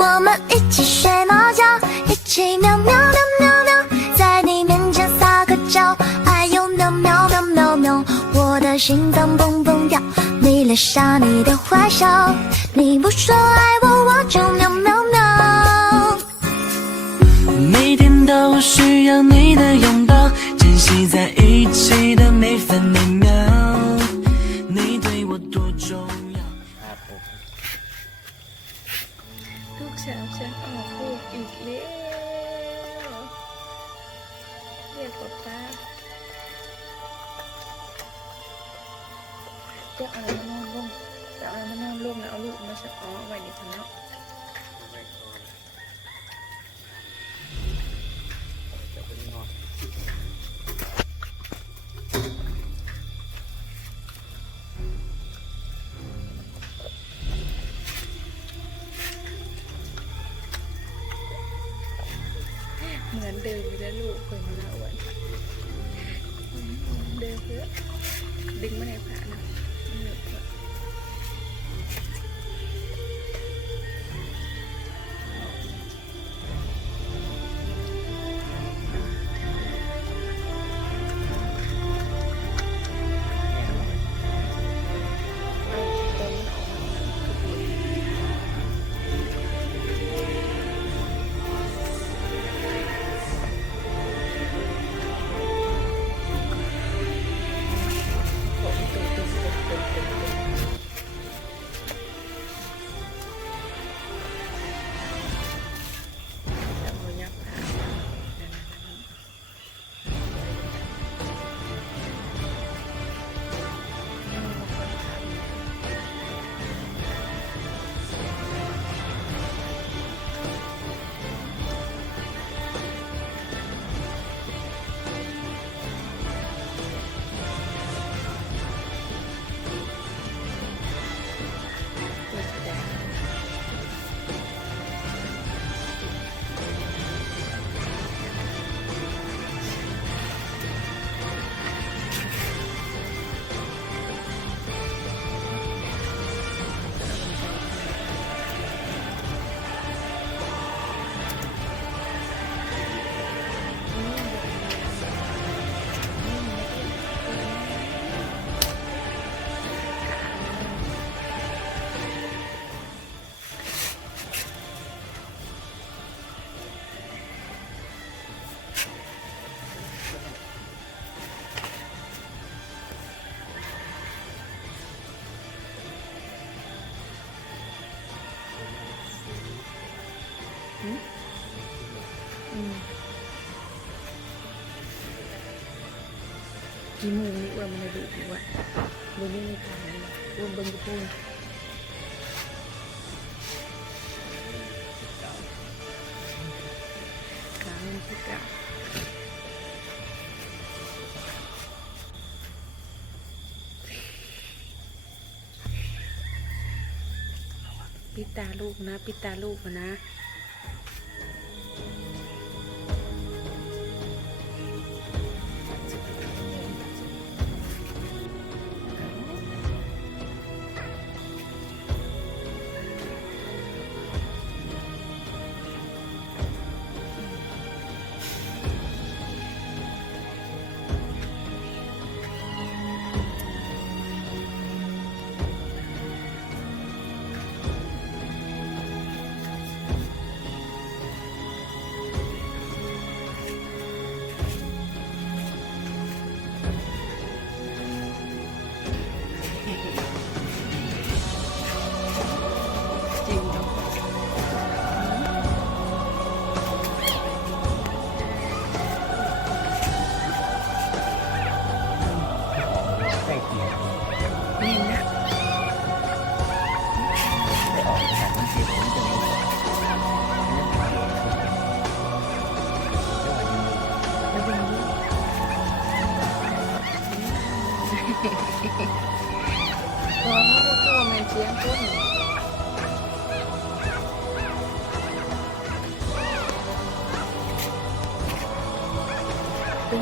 我们一起睡猫觉，一起喵喵喵喵喵，在你面前撒个娇，哎呦喵喵喵喵喵，我的心脏蹦蹦跳，你留下你的坏笑，你不说爱我，我就喵喵喵。每天都需要你的拥抱，珍惜在一起的每分每秒，你对我多重要。ลูกสาวฉันออกลูกอีกแล้วเรียกป๊าจะเอามานอนลงจะเอามานอนลงแล้วเอาลูกมาสักเอาไว้ในถังเนาะเหมือนเดิมเลยนะลูกเคยมาแล้ววันเดิมเพื่อดึงไม่ได้ผ่านะเหนื่อยกว่ากี่โมงนี่ว่ามันดูดีว่ะบนนี้มีขายรวมบนญี่ปุ่นขายมันที่เก่าปิดตาลูกนะปิดตาลูกนะ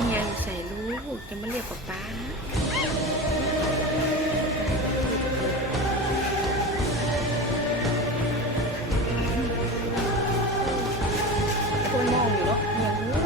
เฮียใส่ลูกจะมาเรียกป๊าป๊าคนมองอยู่เนาะเฮียรู้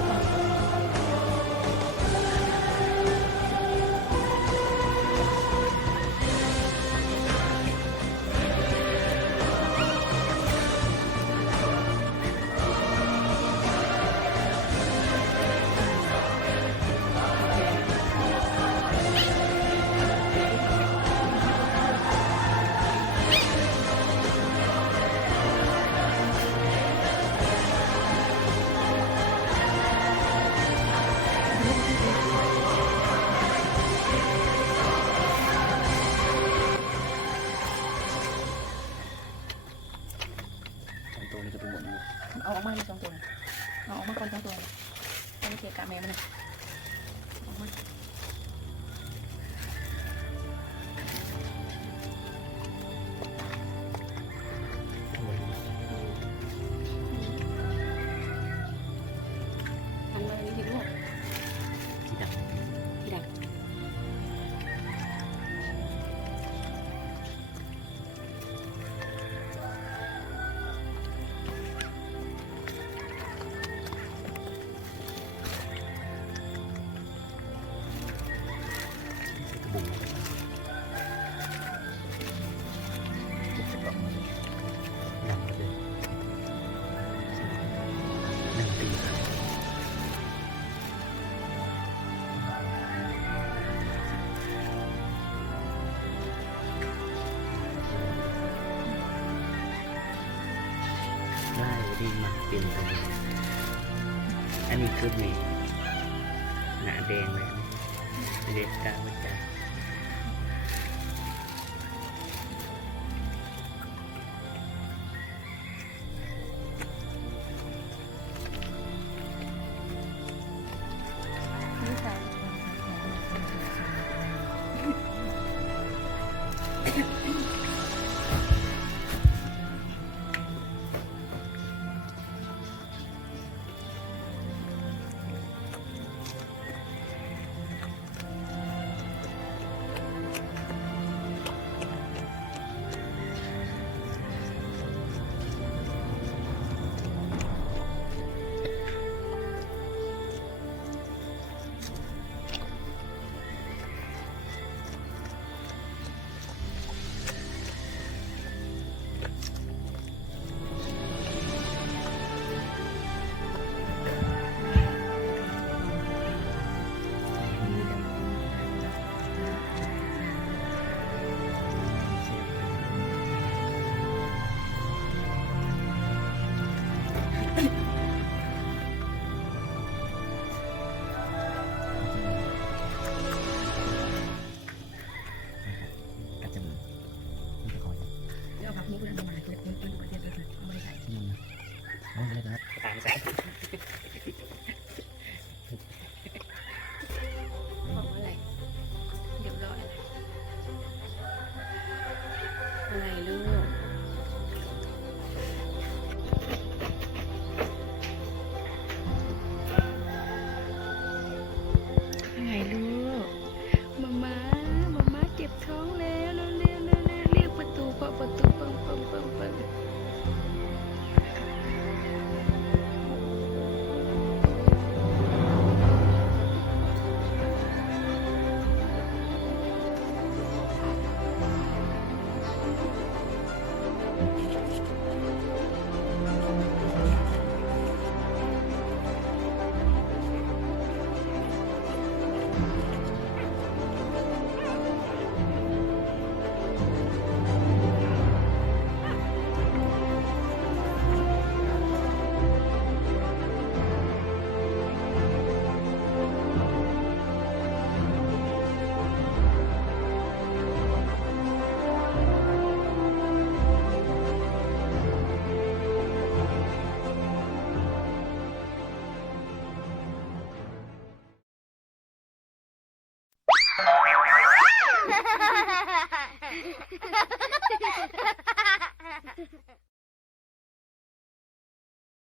ตัวนี้จะเป็นหมดเลย เอาออกมาเลย2 ตัวเอาออกมาก่อน2 ตัวเอาไปเกะกะแม่มันเลยออกมาทำอะไรนี่ทีลูก ที่ดัง ทีดัก บุ๋มจะกลับมาดังเลยนั่งตีได้ดีมาเปลี่ยนตัวนี้อันนี้คือมีหนาแดงเลยเด็ดกาวจ้านี่ใส่เอาผักมุกแล้วมาเล็กๆๆๆเอาไปใส่ ตามใจ